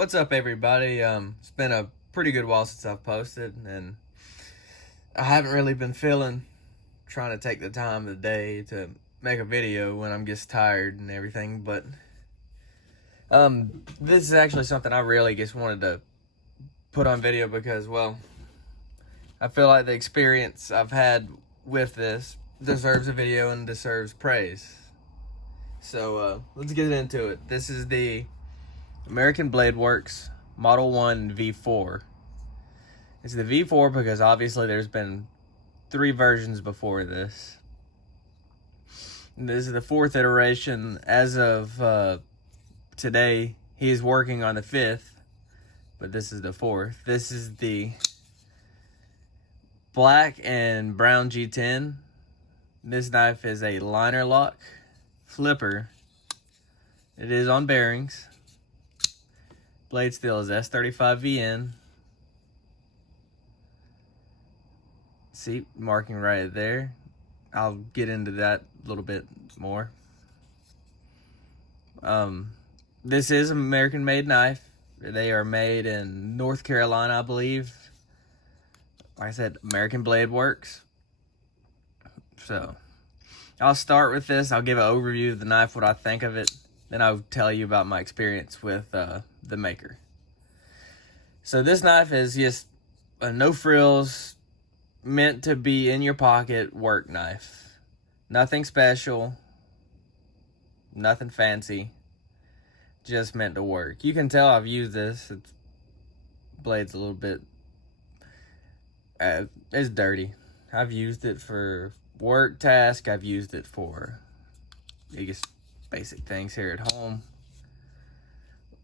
What's up, everybody? It's been a pretty good while since I've posted, and I haven't really been feeling trying to take the time of the day to make a video when I'm just tired and everything. But this is actually something I really just wanted to put on video because, well, I feel like the experience I've had with this deserves a video and deserves praise. So let's get into it. This is the American Bladeworks Model 1 V4. It's the V4 because obviously there's been 3 versions before this. And this is the 4th iteration. As of today, he's working on the 5th, but this is the 4th. This is the black and brown G10. This knife is a liner lock flipper. It is on bearings. Blade steel is S35VN. See, marking right there. I'll get into that a little bit more. This is an American-made knife. They are made in North Carolina, I believe. Like I said, American Blade Works. So, I'll start with this. I'll give an overview of the knife, what I think of it. Then I'll tell you about my experience with the maker. So this knife is just a no frills, meant to be in your pocket work knife. Nothing special, nothing fancy, just meant to work. You can tell I've used this. Its blade's a little bit, it's dirty. I've used it for work tasks. I've used it for just basic things here at home.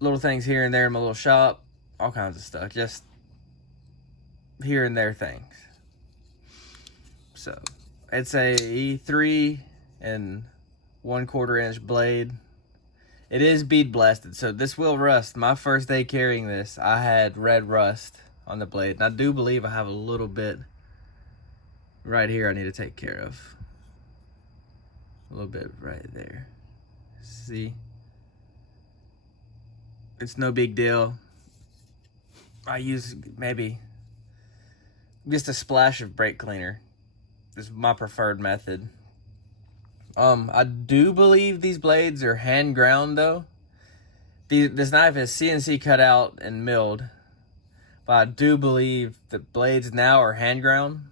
Little things here and there in my little shop. All kinds of stuff. Just here and there things. So, it's a 3 1/4 inch blade. It is bead blasted, so this will rust. My first day carrying this, I had red rust on the blade. And I do believe I have a little bit right here I need to take care of. A little bit right there. See? It's no big deal. I use maybe just a splash of brake cleaner. This is my preferred method. I do believe these blades are hand ground though. This knife is CNC cut out and milled, but I do believe the blades now are hand ground.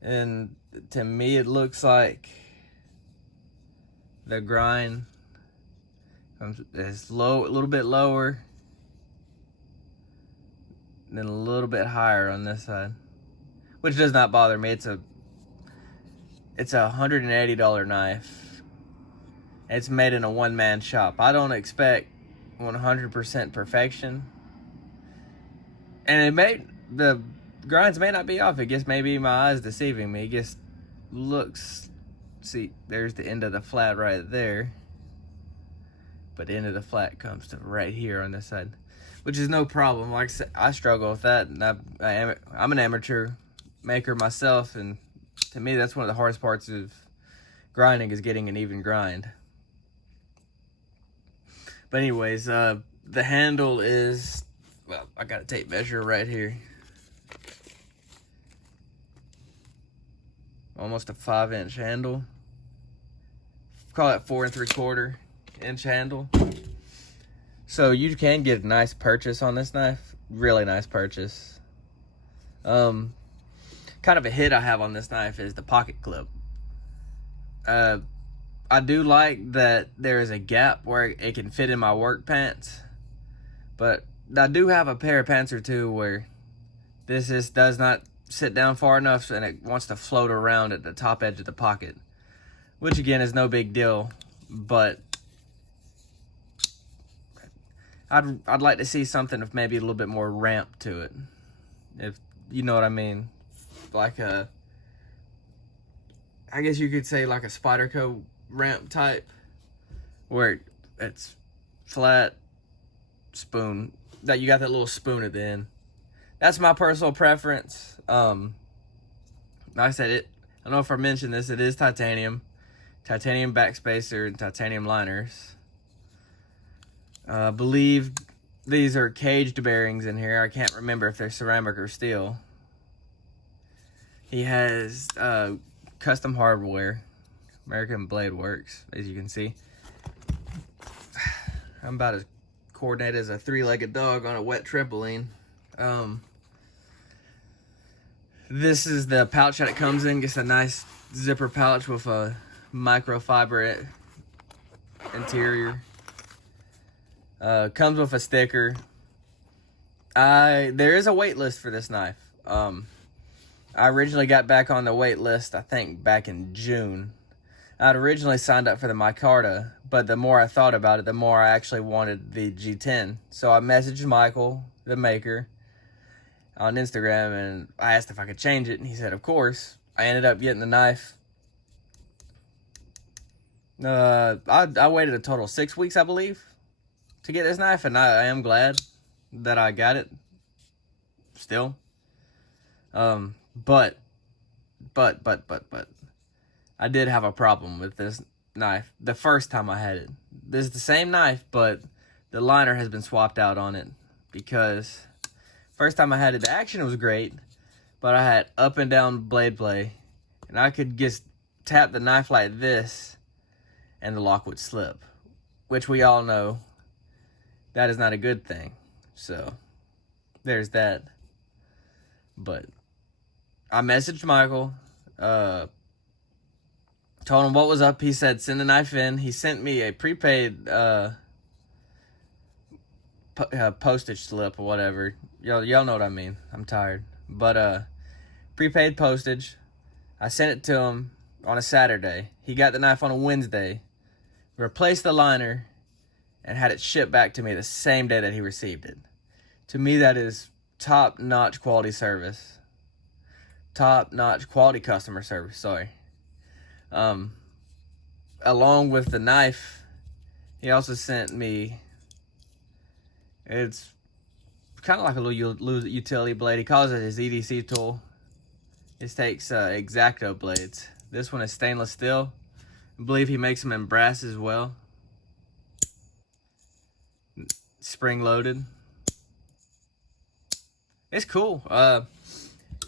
And to me, it looks like the grind is low, a little bit lower, and then a little bit higher on this side, which does not bother me. It's a $180 knife. It's made in a one-man shop. I don't expect 100% perfection, and the grinds may not be off. It just may be my eyes deceiving me. It just looks, see, there's the end of the flat right there, but the end of the flat comes to right here on this side, which is no problem. Like I said, I struggle with that, and I'm an amateur maker myself, and to me, that's one of the hardest parts of grinding is getting an even grind. But anyways, the handle is, well, I got a tape measure right here. Almost a 5-inch handle. Call it 4 3/4 inch handle. So you can get a nice purchase on this knife. Really nice purchase. Kind of a hit I have on this knife is the pocket clip. I do like that there is a gap where it can fit in my work pants, but I do have a pair of pants or two where this just does not sit down far enough and it wants to float around at the top edge of the pocket, which again is no big deal, but I'd like to see something with maybe a little bit more ramp to it, if you know what I mean. Like I guess you could say like a Spyderco ramp type, where it's flat spoon, that you got that little spoon at the end. That's my personal preference. Like I said, I don't know if I mentioned this, it is titanium backspacer and titanium liners. I believe These are caged bearings in here. I can't remember if they're ceramic or steel. He has custom hardware, American Bladeworks, as you can see. I'm about as coordinated as a three-legged dog on a wet trampoline. This is the pouch that it comes in. Gets a nice zipper pouch with a microfiber interior. Comes with a sticker. There is a wait list for this knife. I originally got back on the wait list, I think, back in June. I'd originally signed up for the micarta, but the more I thought about it, the more I actually wanted the G10. So I messaged Michael, the maker, on Instagram, and I asked if I could change it, and he said, of course. I ended up getting the knife. I waited a total 6 weeks, I believe, to get this knife, and I am glad that I got it still. But I did have a problem with this knife the first time I had it. This is the same knife, but the liner has been swapped out on it, because first time I had it, the action was great, but I had up and down blade play, and I could just tap the knife like this and the lock would slip, which we all know that is not a good thing. So there's that. But I messaged Michael, told him what was up. He said, send the knife in. He sent me a prepaid postage slip or whatever. Y'all know what I mean. I'm tired. But prepaid postage. I sent it to him on a Saturday. He got the knife on a Wednesday, replaced the liner, and had it shipped back to me the same day that he received it. To me, that is top-notch quality service. Top-notch quality customer service, sorry. Along with the knife, he also sent me, it's kind of like a little utility blade. He calls it his EDC tool. It takes X-Acto blades. This one is stainless steel. I believe he makes them in brass as well. Spring loaded. It's cool.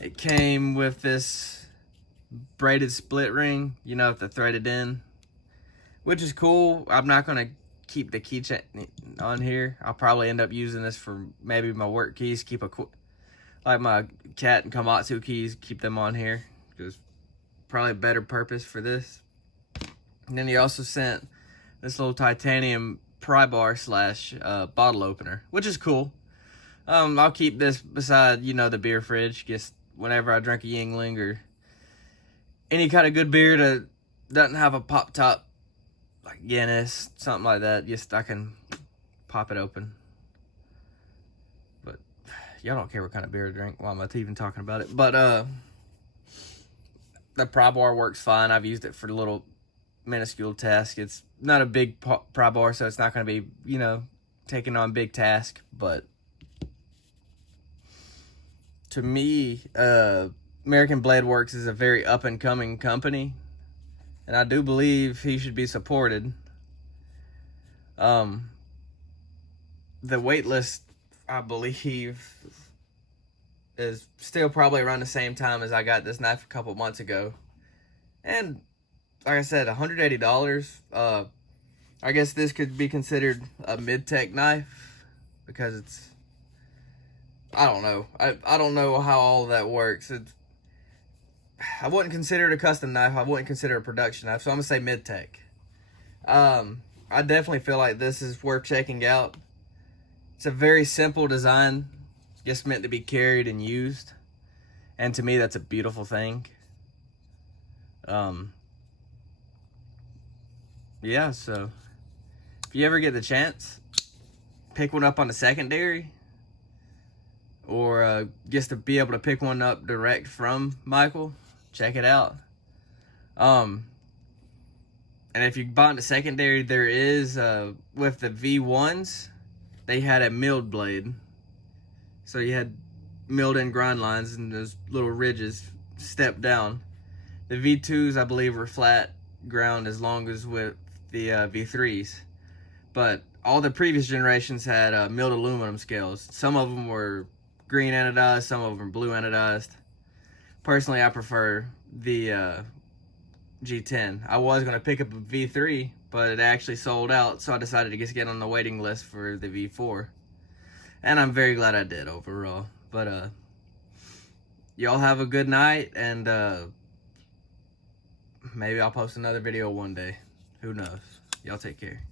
It came with this braided split ring, you know, with the threaded in, which is cool. I'm not gonna keep the keychain on here. I'll probably end up using this for maybe my work keys. Keep like my cat and Komatsu keys, keep them on here, because probably a better purpose for this. And then he also sent this little titanium pry bar slash bottle opener, which is cool. I'll keep this beside, you know, the beer fridge, just whenever I drink a Yingling or any kind of good beer that doesn't have a pop top, like Guinness, something like that. Just I can pop it open. But y'all don't care what kind of beer I drink. Why am I even talking about it? But the pry bar works fine. I've used it for little minuscule tasks. It's not a big pry bar, so it's not going to be, you know, taking on big task. But to me, American Bladeworks is a very up-and-coming company, and I do believe he should be supported. The wait list, I believe, is still probably around the same time as I got this knife a couple months ago. And like I said, $180. I guess this could be considered a mid-tech knife, because it's, I don't know. I don't know how all of that works. I wouldn't consider it a custom knife. I wouldn't consider it a production knife, so I'm going to say mid-tech. I definitely feel like this is worth checking out. It's a very simple design, just meant to be carried and used. And to me, that's a beautiful thing. Yeah, so if you ever get the chance, pick one up on the secondary, or just to be able to pick one up direct from Michael, check it out. And if you buy in the secondary, there is, with the V1s, they had a milled blade. So you had milled in grind lines and those little ridges step down. The V2s, I believe, were flat ground as long as with the V3s. But all the previous generations had milled aluminum scales. Some of them were green anodized, some of them were blue anodized. Personally, I prefer the G10. I was going to pick up a V3, but it actually sold out, so I decided to just get on the waiting list for the V4. And I'm very glad I did overall. But y'all have a good night, and maybe I'll post another video one day. Who knows? Y'all take care.